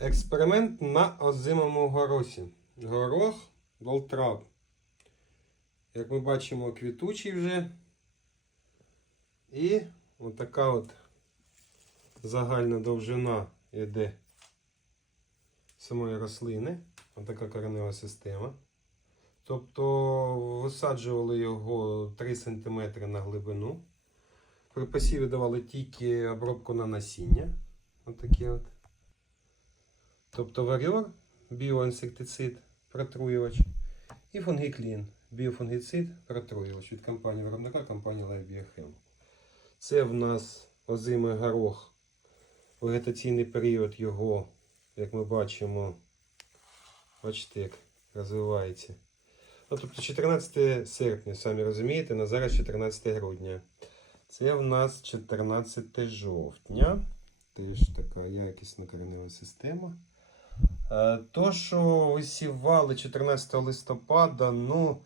Експеримент на озимому горосі. Горох Волтрап. Як ми бачимо, квітучий вже. І отака от загальна довжина йде самої рослини. Отака коренева система. Тобто висаджували його 3 см на глибину. При посіві давали тільки обробку на насіння. Отакі от. Тобто варіор, біоінсектицид, протруювач і фунгіклін, біофунгіцид, протруювач від компанії виробника компанії LifeBioChem. Це в нас озимий горох. Вегетаційний період його, як ми бачимо, бачите, як розвивається. Ну, тобто 14 серпня, самі розумієте, на зараз 14 грудня. Це в нас 14 жовтня. Теж така якісна коренева система. Е, То, що висівали 14 листопада, ну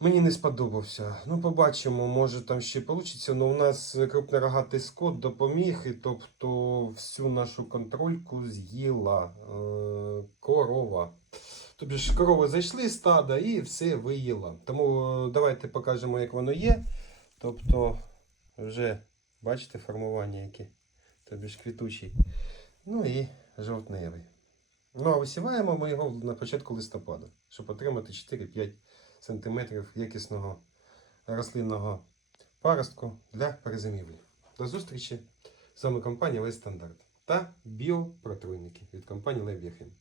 мені не сподобався. Ну, побачимо, може там ще вийде. Ну, у нас крупнорогатий скот допоміг, і тобто всю нашу контрольку з'їла е, корова. Тобто ж корови зайшли стада і все виїла. Тому е, давайте покажемо, як воно є. Тобто, вже бачите формування яке. Тобі ж квітучий. Ну і жовтневий. Ну, а висіваємо ми його на початку листопада, щоб отримати 4-5 см якісного рослинного паростку для перезимівлі. До зустрічі з вами компанія Стандарт та біопротруйники від компанії Лейб'яхим.